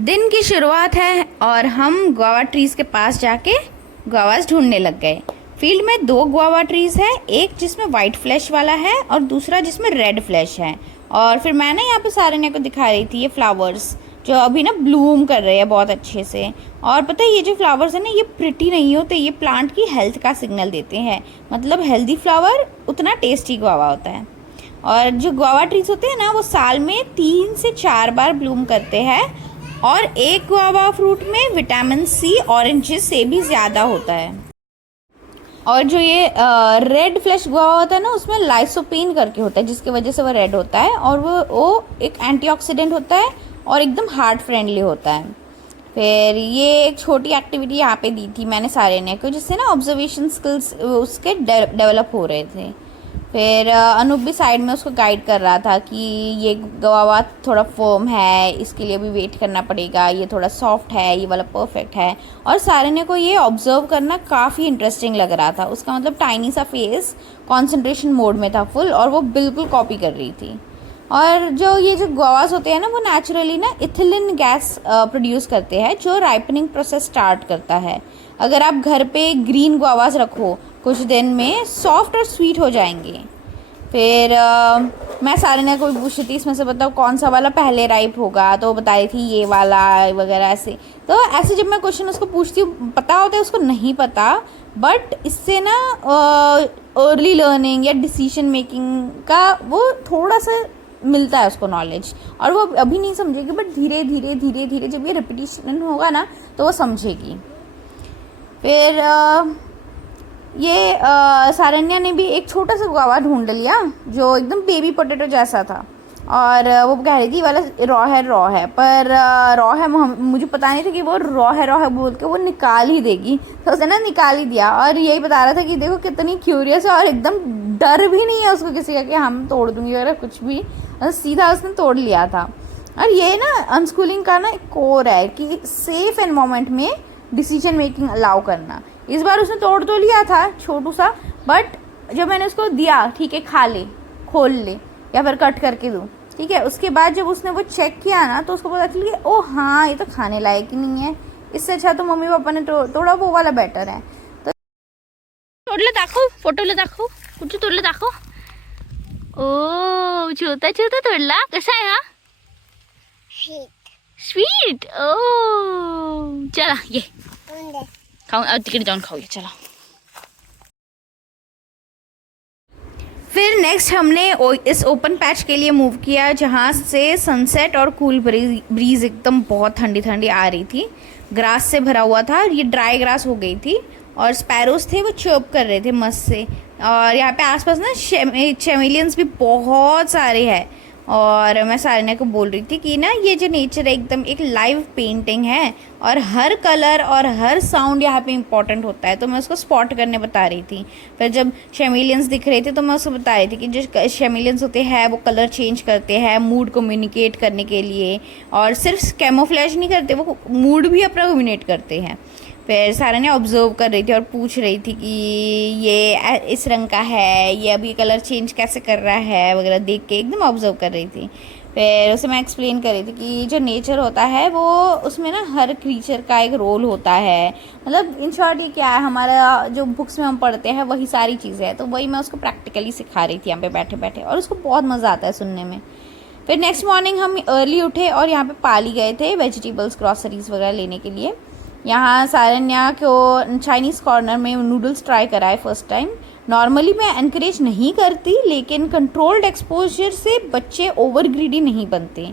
दिन की शुरुआत है और हम गुआवा ट्रीज के पास जाके गुआवास ढूंढने लग गए। फील्ड में दो गुआवा ट्रीज है, एक जिसमें वाइट फ्लैश वाला है और दूसरा जिसमें रेड फ्लैश है। और फिर मैंने यहाँ पे सारन्या को दिखा रही थी ये फ्लावर्स जो अभी ना ब्लूम कर रहे हैं बहुत अच्छे से। और पता है ये जो फ्लावर्स है ना ये प्रिटी नहीं होते, ये प्लांट की हेल्थ का सिग्नल देते हैं। मतलब हेल्दी फ्लावर उतना टेस्टी गुआवा होता है। और जो गुआवा ट्रीज होते हैं ना वो साल में 3 से 4 बार ब्लूम करते हैं और एक गुआवा फ्रूट में विटामिन सी ऑरेंजेस से भी ज़्यादा होता है। और जो ये रेड फ्लैश गुआवा होता है ना उसमें लाइसोपीन करके होता है जिसकी वजह से वो रेड होता है और वो एक एंटीऑक्सीडेंट होता है और एकदम हार्ट फ्रेंडली होता है। फिर ये एक छोटी एक्टिविटी यहाँ पे दी थी मैंने सारे को जिससे ना ऑब्जर्वेशन स्किल्स उसके डेवलप हो रहे थे। फिर अनूप भी साइड में उसको गाइड कर रहा था कि ये गुआवा थोड़ा फर्म है, इसके लिए भी वेट करना पड़ेगा, ये थोड़ा सॉफ्ट है, ये वाला परफेक्ट है। और सारन्या को ये ऑब्जर्व करना काफ़ी इंटरेस्टिंग लग रहा था। उसका मतलब टाइनी सा फेस कंसंट्रेशन मोड में था फुल और वो बिल्कुल कॉपी कर रही थी। और ये जो गुआवास होते हैं ना वो नेचुरली ना इथिलीन गैस प्रोड्यूस करते हैं जो राइपनिंग प्रोसेस स्टार्ट करता है। अगर आप घर पे ग्रीन गुआवास रखो कुछ दिन में सॉफ्ट और स्वीट हो जाएंगे। फिर मैं सारन्या को पूछ रही थी इसमें से बताओ कौन सा वाला पहले राइप होगा, तो वो बता रही थी ये वाला वगैरह ऐसे। तो ऐसे जब मैं क्वेश्चन उसको पूछती हूँ पता होता है उसको नहीं पता, बट इससे ना अर्ली लर्निंग या डिसीजन मेकिंग का वो थोड़ा सा मिलता है उसको नॉलेज। और वो अभी नहीं समझेगी बट धीरे धीरे धीरे धीरे जब ये रिपीटिशन होगा ना तो वो समझेगी। फिर ये सारन्या ने भी एक छोटा सा गुआवा ढूंढ लिया जो एकदम बेबी पोटैटो जैसा था और वो कह रही थी वाला रॉ है पर रॉ है मुझे पता नहीं था कि वो रॉ है बोल के वो निकाल ही देगी। तो उसने ना निकाल ही दिया और यही बता रहा था कि देखो कितनी क्यूरियस है और एकदम डर भी नहीं है उसको किसी का कि हम तोड़ दूंगी वगैरह कुछ भी, सीधा उसने तोड़ लिया था। और ये ना अनस्कूलिंग का ना एक कोर है कि सेफ एनवायरनमेंट में डिसीजन मेकिंग अलाउ करना। इस बार उसने तोड़ तो लिया था छोटू सा, बट जब मैंने उसको दिया ठीक है खा ले, खोल ले या फिर कट करके दूँ, ठीक है, उसके बाद जब उसने वो चेक किया ना तो उसको पता चल गया ओ हाँ ये तो खाने लायक ही नहीं है, इससे अच्छा तो मम्मी पापा ने तोड़ा वो वाला बेटर है। तो तोड़ले दाखव, फोटोला दाखव, कुठे तोडलं दाखव। ओ छोटा छोटा तोडला, कसा आहे हा? स्वीट। ओ चला ये खाऊ, तिकडे जाऊन खाऊया चला। फिर नेक्स्ट हमने इस ओपन पैच के लिए मूव किया जहाँ से सनसेट और कूल ब्रीज एकदम बहुत ठंडी ठंडी आ रही थी। ग्रास से भरा हुआ था, ये ड्राई ग्रास हो गई थी और स्पैरोज थे वो चर्प कर रहे थे मस्त से। और यहाँ पे आसपास ना चेमेलियंस भी बहुत सारे हैं। और मैं सारन्या को बोल रही थी कि ना ये जो नेचर है एकदम एक लाइव पेंटिंग है और हर कलर और हर साउंड यहाँ पे इम्पॉर्टेंट होता है। तो मैं उसको स्पॉट करने बता रही थी। फिर जब शेमिलियंस दिख रहे थे तो मैं उसको बता रही थी कि जो शेमिलियंस होते हैं वो कलर चेंज करते हैं मूड कम्युनिकेट करने के लिए, और सिर्फ कैमोफ्लेज नहीं करते, वो मूड भी अपना कम्युनिकेट करते हैं। फिर सारन्या ऑब्जर्व कर रही थी और पूछ रही थी कि ये इस रंग का है, ये अभी कलर चेंज कैसे कर रहा है वगैरह, देख के एकदम ऑब्जर्व कर रही थी। फिर उसे मैं एक्सप्लेन कर रही थी कि जो नेचर होता है वो उसमें ना हर क्रीचर का एक रोल होता है। मतलब इन शॉर्ट ये क्या है, हमारा जो बुक्स में हम पढ़ते हैं वही सारी चीज़ें हैं, तो वही मैं उसको प्रैक्टिकली सिखा रही थी यहाँ पे बैठे बैठे और उसको बहुत मज़ा आता है सुनने में। फिर नेक्स्ट मॉर्निंग हम अर्ली उठे और यहाँ पे पाली गए थे वेजिटेबल्स ग्रॉसरीज वगैरह लेने के लिए। यहाँ सारन्या को चाइनीज़ कॉर्नर में नूडल्स ट्राई कराए फर्स्ट टाइम। नॉर्मली मैं एनकरेज नहीं करती लेकिन कंट्रोल्ड एक्सपोजर से बच्चे ओवर ग्रीडी नहीं बनते।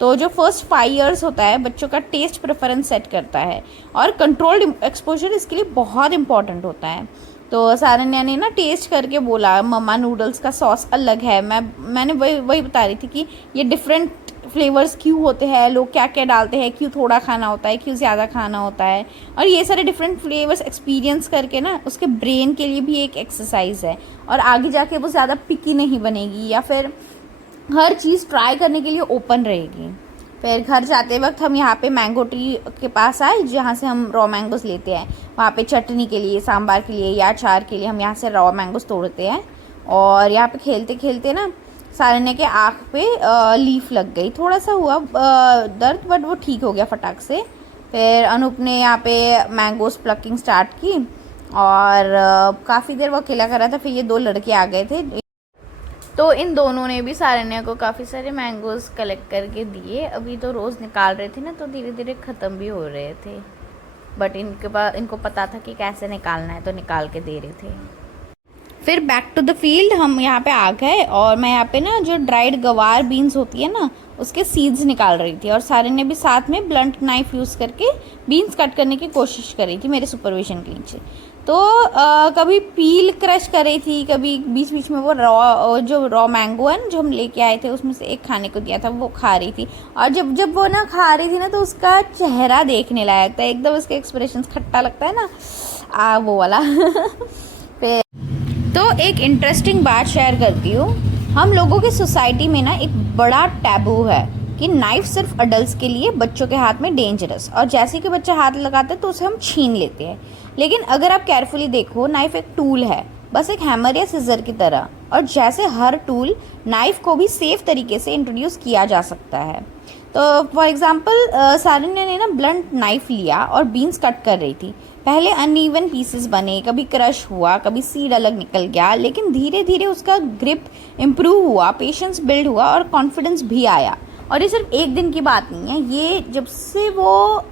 तो जो फर्स्ट 5 इयर्स होता है बच्चों का टेस्ट प्रेफरेंस सेट करता है और कंट्रोल्ड एक्सपोजर इसके लिए बहुत इंपॉर्टेंट होता है। तो सारन्या ने ना टेस्ट करके बोला मम्मा नूडल्स का सॉस अलग है। मैंने वही बता रही थी कि ये डिफरेंट फ्लेवर्स क्यों होते हैं, लोग क्या क्या डालते हैं, क्यों थोड़ा खाना होता है, क्यों ज़्यादा खाना होता है। और ये सारे डिफरेंट फ्लेवर्स एक्सपीरियंस करके ना उसके ब्रेन के लिए भी एक एक्सरसाइज है और आगे जाके वो ज़्यादा पिकी नहीं बनेगी या फिर हर चीज़ ट्राई करने के लिए ओपन रहेगी। फिर घर जाते वक्त हम यहाँ पे मैंगो ट्री के पास आए जहाँ से हम रॉ मैंगोस लेते हैं। वहाँ पे चटनी के लिए, सांभर के लिए या अचार के लिए हम यहाँ से रॉ मैंगोस तोड़ते हैं। और यहाँ पे खेलते खेलते ना सारन्या के आँख पे लीफ लग गई, थोड़ा सा हुआ दर्द, बट वो ठीक हो गया फटाक से। फिर अनूप ने यहाँ पे मैंगोस प्लकिंग स्टार्ट की और काफ़ी देर वो अकेला कर रहा था। फिर ये 2 लड़के आ गए थे, तो इन दोनों ने भी सारन्या को काफ़ी सारे मैंगोस कलेक्ट करके दिए। अभी तो रोज़ निकाल रहे थे ना, तो धीरे धीरे ख़त्म भी हो रहे थे, बट इनको पता था कि कैसे निकालना है, तो निकाल के दे रहे थे। फिर बैक टू द फील्ड हम यहाँ पे आ गए और मैं यहाँ पे ना जो ड्राइड गवार बीन्स होती है ना, उसके सीड्स निकाल रही थी और सारन्या भी साथ में ब्लंट नाइफ यूज़ करके बीन्स कट करने की कोशिश कर रही थी मेरे सुपरविजन के नीचे। तो कभी पील क्रश कर रही थी, कभी बीच बीच में वो रॉ मैंगो है जो हम लेके आए थे उसमें से एक खाने को दिया था, वो खा रही थी। और जब जब वो ना खा रही थी ना, तो उसका चेहरा देखने लायक था एकदम, उसके एक्सप्रेशंस खट्टा लगता है ना, वो वाला। फिर तो एक इंटरेस्टिंग बात शेयर करती हूँ। हम लोगों की सोसाइटी में ना एक बड़ा टैबू है कि नाइफ सिर्फ अडल्ट्स के लिए, बच्चों के हाथ में डेंजरस, और जैसे कि बच्चा हाथ लगाता है तो उसे हम छीन लेते हैं। लेकिन अगर आप केयरफुली देखो, नाइफ एक टूल है, बस एक हैमर या सिजर की तरह, और जैसे हर टूल, नाइफ को भी सेफ तरीके से इंट्रोड्यूस किया जा सकता है। तो फॉर एग्जाम्पल सारन्या ने ना ब्लंट नाइफ लिया और बीन्स कट कर रही थी। पहले अनइवन पीसेस बने, कभी क्रश हुआ, कभी सीड अलग निकल गया, लेकिन धीरे धीरे उसका ग्रिप इम्प्रूव हुआ, पेशेंस बिल्ड हुआ और कॉन्फिडेंस भी आया। और ये सिर्फ एक दिन की बात नहीं है, ये जब से वो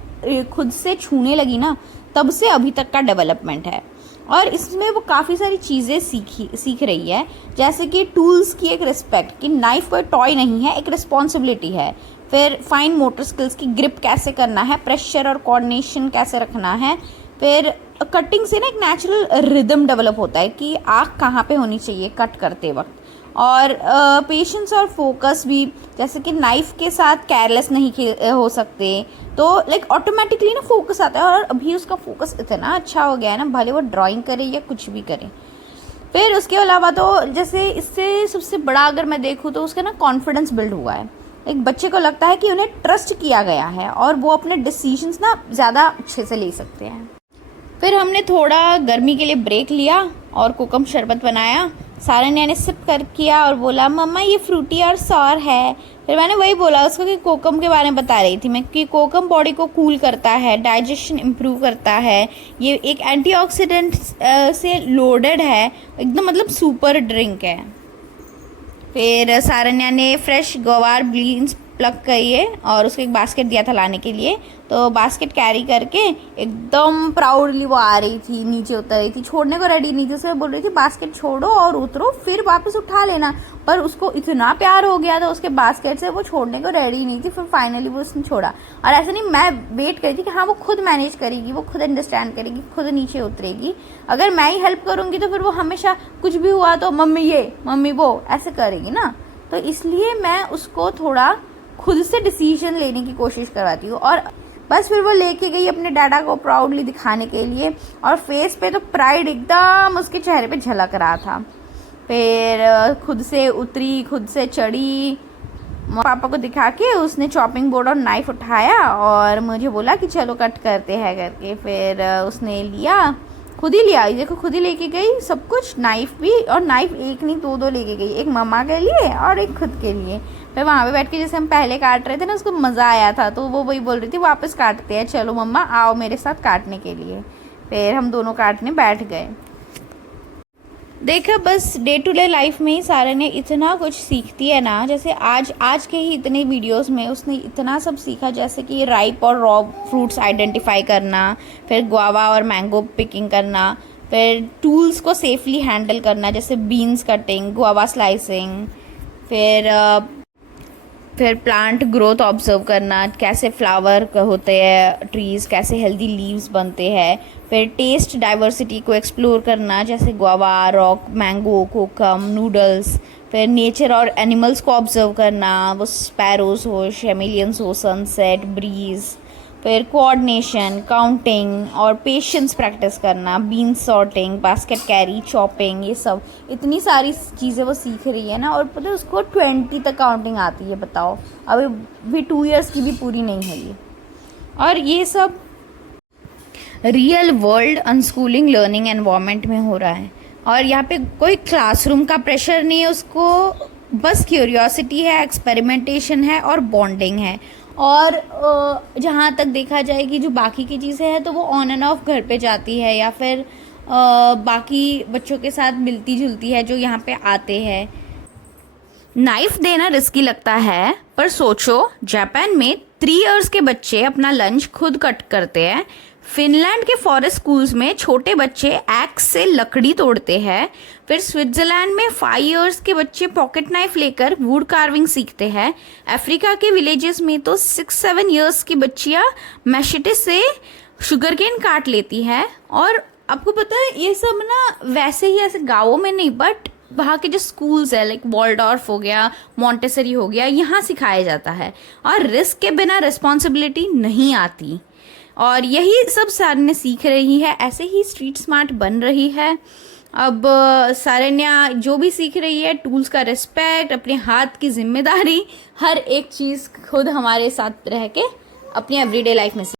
खुद से छूने लगी ना, तब से अभी तक का डेवलपमेंट है। और इसमें वो काफ़ी सारी चीज़ें सीख रही है, जैसे कि टूल्स की एक रिस्पेक्ट, कि नाइफ कोई टॉय नहीं है, एक रिस्पॉन्सिबिलिटी है। फिर फाइन मोटर स्किल्स की ग्रिप कैसे करना है, प्रेशर और कोऑर्डिनेशन कैसे रखना है। फिर कटिंग से ना एक नेचुरल रिदम डेवलप होता है कि आँख कहाँ पे होनी चाहिए कट करते वक्त। और पेशेंस और फोकस भी, जैसे कि नाइफ के साथ केयरलेस नहीं हो सकते, तो लाइक ऑटोमेटिकली ना फोकस आता है। और अभी उसका फोकस इतना अच्छा हो गया है ना, भले वो ड्राइंग करे या कुछ भी करे। फिर उसके अलावा तो जैसे इससे सबसे बड़ा अगर मैं देखूँ तो उसका ना कॉन्फिडेंस बिल्ड हुआ है। एक बच्चे को लगता है कि उन्हें ट्रस्ट किया गया है और वो अपने डिसीजंस ना ज़्यादा अच्छे से ले सकते हैं। फिर हमने थोड़ा गर्मी के लिए ब्रेक लिया और कोकम शरबत बनाया। सारन्या ने सिप कर किया और बोला, मम्मा ये फ्रूटी और सॉर है। फिर मैंने वही बोला उसको कि कोकम के बारे में बता रही थी मैं, कि कोकम बॉडी को कूल करता है, डाइजेशन इम्प्रूव करता है, ये एक एंटीऑक्सीडेंट से लोडेड है, एकदम मतलब सुपर ड्रिंक है। फिर सारन्या ने फ्रेश गवार बीन्स प्लग करिए और उसको एक बास्केट दिया था लाने के लिए। तो बास्केट कैरी करके एकदम प्राउडली वो आ रही थी, नीचे उतर रही थी, छोड़ने को रेडी नहीं थी। उसे बोल रही थी बास्केट छोड़ो और उतरो, फिर वापस उठा लेना। पर उसको इतना प्यार हो गया था उसके बास्केट से, वो छोड़ने को रेडी नहीं थी। फिर फाइनली वो उसने छोड़ा। और ऐसा नहीं, मैं वेट करी थी कि हाँ वो खुद मैनेज करेगी, वो खुद अंडरस्टैंड करेगी, खुद नीचे उतरेगी। अगर मैं ही हेल्प करूँगी तो फिर वो हमेशा कुछ भी हुआ तो मम्मी ये मम्मी वो ऐसे करेगी ना। तो इसलिए मैं उसको थोड़ा खुद से डिसीजन लेने की कोशिश करवाती हूँ। और बस फिर वो लेके गई अपने डैडा को प्राउडली दिखाने के लिए, और फेस पे तो प्राइड एकदम उसके चेहरे पे झलक रहा था। फिर खुद से उतरी, खुद से चढ़ी, पापा को दिखा के उसने चॉपिंग बोर्ड और नाइफ उठाया और मुझे बोला कि चलो कट करते हैं करके। फिर उसने लिया, खुद ही लिया, देखो खुद ही लेके गई सब कुछ, नाइफ भी। और नाइफ एक नहीं दो लेके गई, एक मम्मा के लिए और एक खुद के लिए। फिर वहाँ पे बैठ के जैसे हम पहले काट रहे थे ना, उसको मज़ा आया था, तो वो वही बोल रही थी वापस काटते हैं, चलो मम्मा आओ मेरे साथ काटने के लिए। फिर हम दोनों काटने बैठ गए। देखा, बस डे टू डे लाइफ में ही सारन्या इतना कुछ सीखती है ना। जैसे आज के ही इतने वीडियोस में उसने इतना सब सीखा, जैसे कि राइप और रॉ फ्रूट्स आइडेंटिफाई करना, फिर गुआवा और मैंगो पिकिंग करना, फिर टूल्स को सेफली हैंडल करना, जैसे बीन्स कटिंग, गुआवा स्लाइसिंग, फिर प्लांट ग्रोथ ऑब्जर्व करना, कैसे फ्लावर होते हैं ट्रीज़, कैसे हेल्दी लीव्स बनते हैं, फिर टेस्ट डाइवर्सिटी को एक्सप्लोर करना, जैसे guava, rock, mango, kokum, noodles, फिर नेचर और एनिमल्स को ऑब्जर्व करना, वो स्पैरोज हो, शेमिलियंस हो, सनसेट, ब्रीज, फिर कोऑर्डिनेशन, काउंटिंग और पेशेंस प्रैक्टिस करना, bean sorting, basket carry, chopping, ये सब इतनी सारी चीज़ें वो सीख रही है ना। और पता है उसको 20 तक काउंटिंग आती है, बताओ। अभी भी 2 इयर्स की भी पूरी नहीं है ये। और ये सब real world unschooling learning environment में हो रहा है। और यहाँ पे कोई क्लासरूम का प्रेशर नहीं है उसको बस क्यूरियोसिटी है, एक्सपेरिमेंटेशन है और बॉन्डिंग है। और जहाँ तक देखा जाए कि जो बाकी की चीज़ें हैं तो वो ऑन एंड ऑफ घर पे जाती है या फिर बाकी बच्चों के साथ मिलती जुलती है जो यहाँ पे आते हैं। नाइफ देना रिस्की लगता है, पर सोचो जापान में 3 इयर्स के बच्चे अपना लंच खुद कट करते हैं। फिनलैंड के फॉरेस्ट स्कूल्स में छोटे बच्चे एक्स से लकड़ी तोड़ते हैं। फिर स्विट्जरलैंड में 5 इयर्स के बच्चे पॉकेट नाइफ लेकर वुड कार्विंग सीखते हैं। अफ्रीका के विलेजेस में तो 6-7 इयर्स की बच्चियां मैशेटे से शुगर केन काट लेती है। और आपको पता है ये सब ना वैसे ही ऐसे गाँवों में नहीं, बट वहाँ के जो स्कूल्स है लाइक वॉल्डॉर्फ हो गया, मॉन्टेसरी हो गया, यहाँ सिखाया जाता है। और रिस्क के बिना रिस्पॉन्सिबिलिटी नहीं आती। और यही सब सारण्य सीख रही है, ऐसे ही स्ट्रीट स्मार्ट बन रही है। अब सारण्या जो भी सीख रही है, टूल्स का रिस्पेक्ट, अपने हाथ की जिम्मेदारी, हर एक चीज़ खुद हमारे साथ रह के अपनी एवरीडे लाइफ में